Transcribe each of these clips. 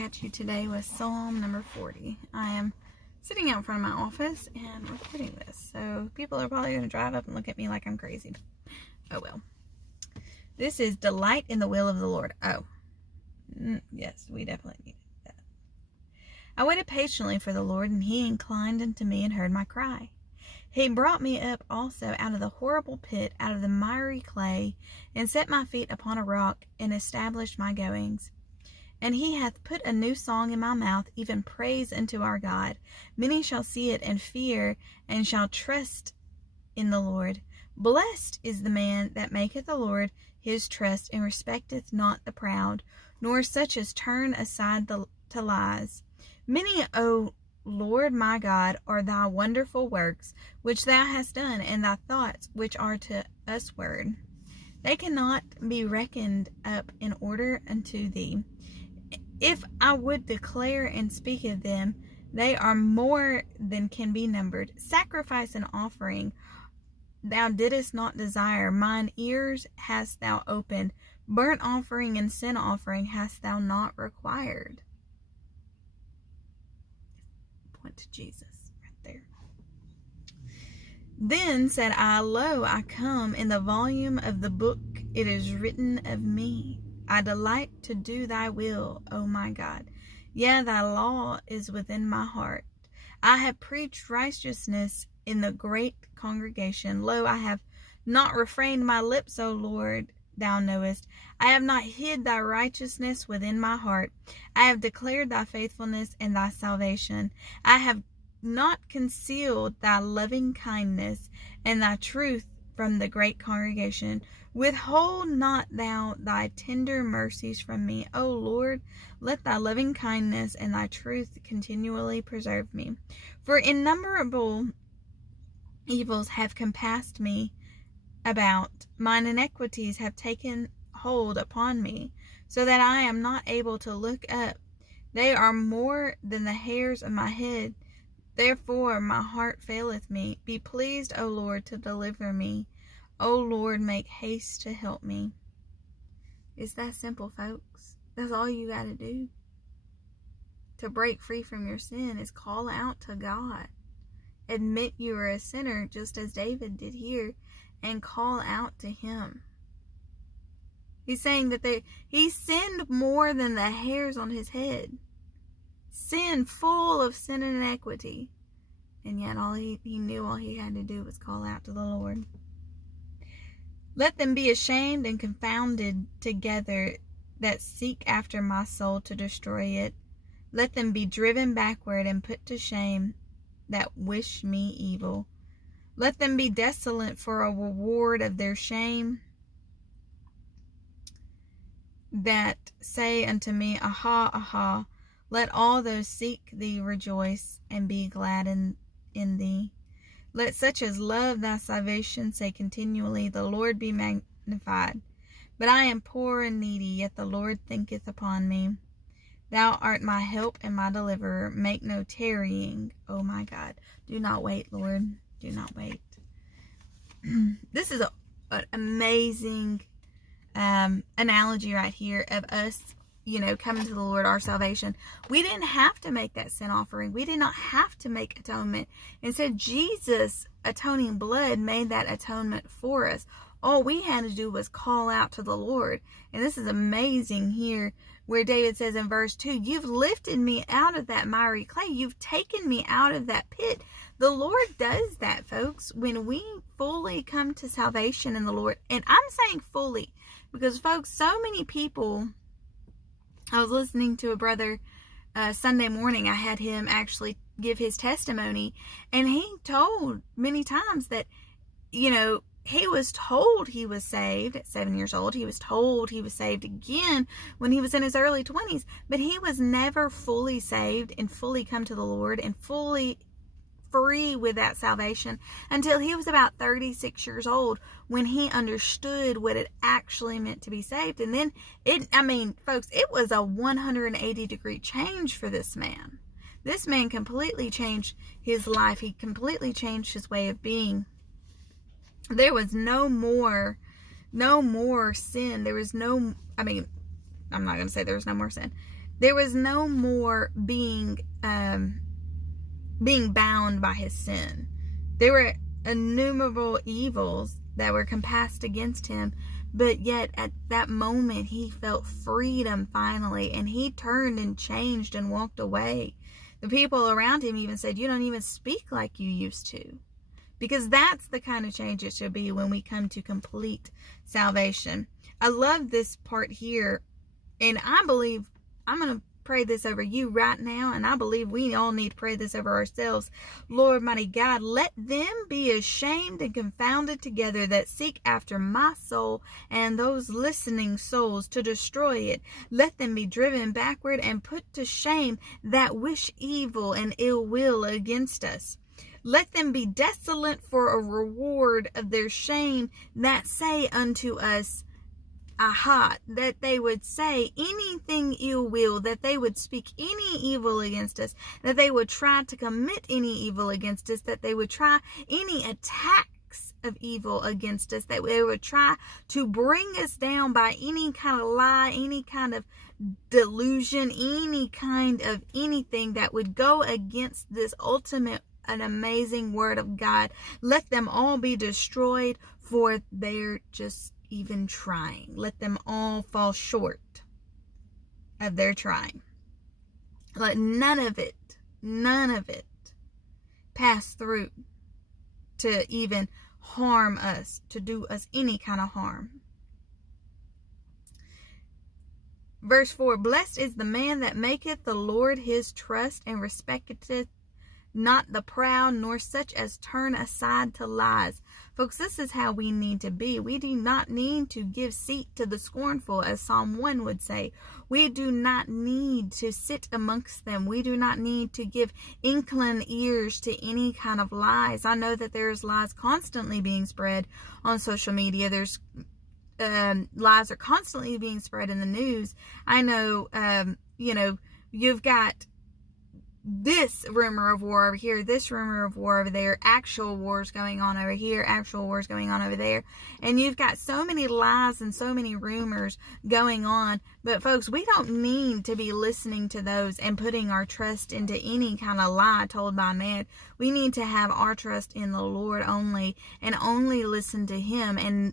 back at you today with Psalm number 40. I am sitting out in front of my office and recording this, so people are probably going to drive up and look at me like I'm crazy. Oh well. This is delight in the will of the Lord. Oh, yes, we definitely need that. I waited patiently for the Lord, and he inclined unto me and heard my cry. He brought me up also out of the horrible pit, out of the miry clay, and set my feet upon a rock, and established my goings. And he hath put a new song in my mouth, even praise unto our God. Many shall see it and fear, and shall trust in the Lord. Blessed is the man that maketh the Lord his trust, and respecteth not the proud, nor such as turn aside to lies. Many, O Lord my God, are thy wonderful works, which thou hast done, and thy thoughts, which are to us word. They cannot be reckoned up in order unto thee. If I would declare and speak of them, they are more than can be numbered. Sacrifice and offering thou didst not desire. Mine ears hast thou opened. Burnt offering and sin offering hast thou not required. Point to Jesus right there. Then said I, Lo, I come. In the volume of the book it is written of me. I delight to do thy will, O my God. Yea, thy law is within my heart. I have preached righteousness in the great congregation. Lo, I have not refrained my lips, O Lord, thou knowest. I have not hid thy righteousness within my heart. I have declared thy faithfulness and thy salvation. I have not concealed thy loving kindness and thy truth from the great congregation. Withhold not thou thy tender mercies from me. O Lord, let thy loving kindness and thy truth continually preserve me. For innumerable evils have compassed me about. Mine iniquities have taken hold upon me, so that I am not able to look up. They are more than the hairs of my head. Therefore my heart faileth me. Be pleased, O Lord, to deliver me. O Lord, make haste to help me. It's that simple, folks. That's all you got to do. To break free from your sin is call out to God. Admit you are a sinner, just as David did here, and call out to him. He's saying that he sinned more than the hairs on his head. Sin, full of sin and iniquity. And yet he knew all he had to do was call out to the Lord. Let them be ashamed and confounded together that seek after my soul to destroy it. Let them be driven backward and put to shame that wish me evil. Let them be desolate for a reward of their shame, that say unto me, Aha, aha. Let all those seek thee rejoice and be glad in thee. Let such as love thy salvation say continually, The Lord be magnified. But I am poor and needy, yet the Lord thinketh upon me. Thou art my help and my deliverer. Make no tarrying, O my God. Do not wait, Lord. Do not wait. This is an amazing analogy right here of us, coming to the Lord, our salvation. We didn't have to make that sin offering. We did not have to make atonement. Instead, Jesus' atoning blood made that atonement for us. All we had to do was call out to the Lord. And this is amazing here where David says in verse 2, You've lifted me out of that miry clay. You've taken me out of that pit. The Lord does that, folks, when we fully come to salvation in the Lord. And I'm saying fully because, folks, so many people... I was listening to a brother Sunday morning. I had him actually give his testimony, and he told many times that, he was told he was saved at 7 years old. He was told he was saved again when he was in his early 20s, but he was never fully saved and fully come to the Lord and fully free with that salvation until he was about 36 years old, when he understood what it actually meant to be saved. And then folks, it was a 180 degree change for this man. This man completely changed his life. He completely changed his way of being. There was no more sin. There was no, I'm not going to say there was no more sin. There was no more being bound by his sin. There were innumerable evils that were compassed against him, but yet at that moment he felt freedom finally, and he turned and changed and walked away. The people around him even said, "You don't even speak like you used to." Because that's the kind of change it should be when we come to complete salvation. I love this part here, and I believe I'm going to pray this over you right now, and I believe we all need to pray this over ourselves. Lord, mighty God, let them be ashamed and confounded together that seek after my soul and those listening souls to destroy it. Let them be driven backward and put to shame that wish evil and ill will against us. Let them be desolate for a reward of their shame that say unto us, Aha, that they would say anything ill will, that they would speak any evil against us, that they would try to commit any evil against us, that they would try any attacks of evil against us, that they would try to bring us down by any kind of lie, any kind of delusion, any kind of anything that would go against this ultimate an amazing word of God. Let them all be destroyed, for they're just even trying. Let them all fall short of their trying. Let none of it pass through to even harm us, to do us any kind of harm. Verse 4, Blessed is the man that maketh the Lord his trust, and respecteth not the proud, nor such as turn aside to lies. Folks, this is how we need to be. We do not need to give seat to the scornful, as Psalm 1 would say. We do not need to sit amongst them. We do not need to give incline ears to any kind of lies. I know that there's lies constantly being spread on social media. There's lies are constantly being spread in the news. I know, you've got this rumor of war over here, this rumor of war over there, actual wars going on over here, actual wars going on over there. And you've got so many lies and so many rumors going on. But folks, we don't need to be listening to those and putting our trust into any kind of lie told by man. We need to have our trust in the Lord only, and only listen to him and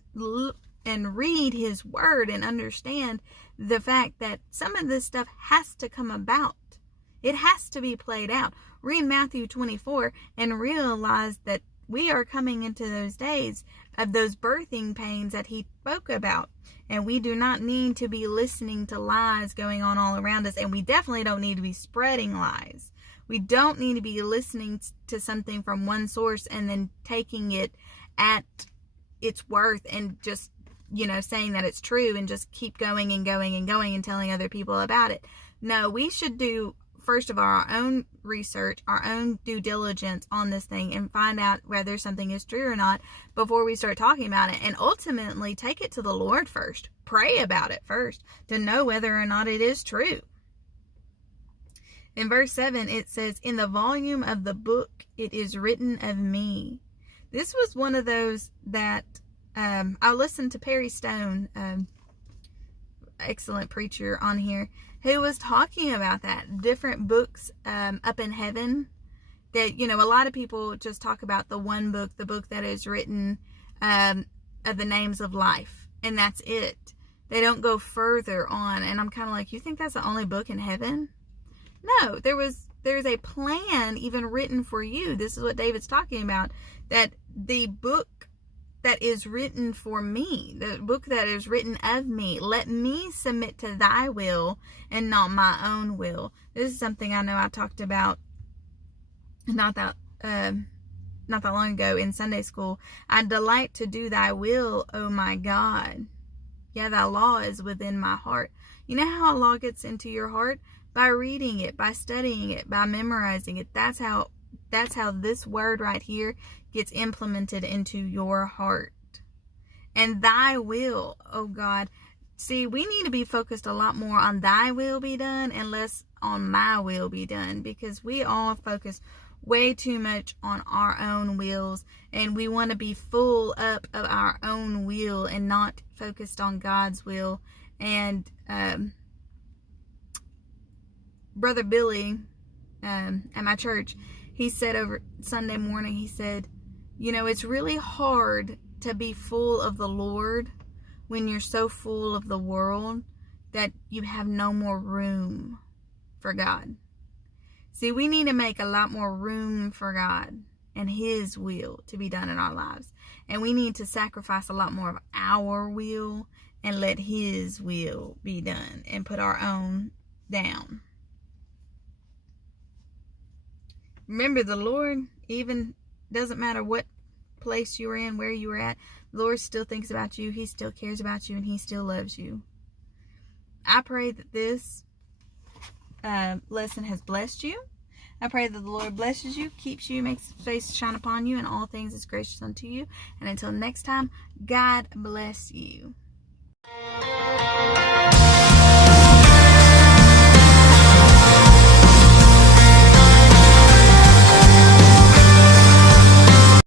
read his word and understand the fact that some of this stuff has to come about. It has to be played out. Read Matthew 24 and realize that we are coming into those days of those birthing pains that he spoke about. And we do not need to be listening to lies going on all around us. And we definitely don't need to be spreading lies. We don't need to be listening to something from one source and then taking it at its worth and just, saying that it's true and just keep going and going and going and telling other people about it. No, we should do, first of all, our own research, our own due diligence on this thing, and find out whether something is true or not before we start talking about it. And ultimately, take it to the Lord first. Pray about it first to know whether or not it is true. In verse 7, it says, In the volume of the book it is written of me. This was one of those that I listened to Perry Stone, excellent preacher on here, who was talking about that. Different books up in heaven. That, a lot of people just talk about the one book, the book that is written of the names of life. And that's it. They don't go further on. And I'm kind of like, you think that's the only book in heaven? No, there's a plan even written for you. This is what David's talking about. That the book that is written for me, the book that is written of me, let me submit to thy will and not my own will. This is something I know I talked about not that long ago in Sunday school. I delight to do thy will, O my God. Yeah, thy law is within my heart. You know how a law gets into your heart? By reading it, by studying it, by memorizing it. That's how this word right here gets implemented into your heart. And thy will, oh God. See, we need to be focused a lot more on thy will be done and less on my will be done, because we all focus way too much on our own wills, and we want to be full up of our own will and not focused on God's will. And Brother Billy at my church, he said over Sunday morning, he said, you know, it's really hard to be full of the Lord when you're so full of the world that you have no more room for God. See, we need to make a lot more room for God and His will to be done in our lives. And we need to sacrifice a lot more of our will and let His will be done and put our own down. Remember, the Lord, even doesn't matter what place you're in, where you are at, the Lord still thinks about you. He still cares about you, and He still loves you. I pray that this lesson has blessed you. I pray that the Lord blesses you, keeps you, makes His face shine upon you, and all things is gracious unto you. And until next time, God bless you.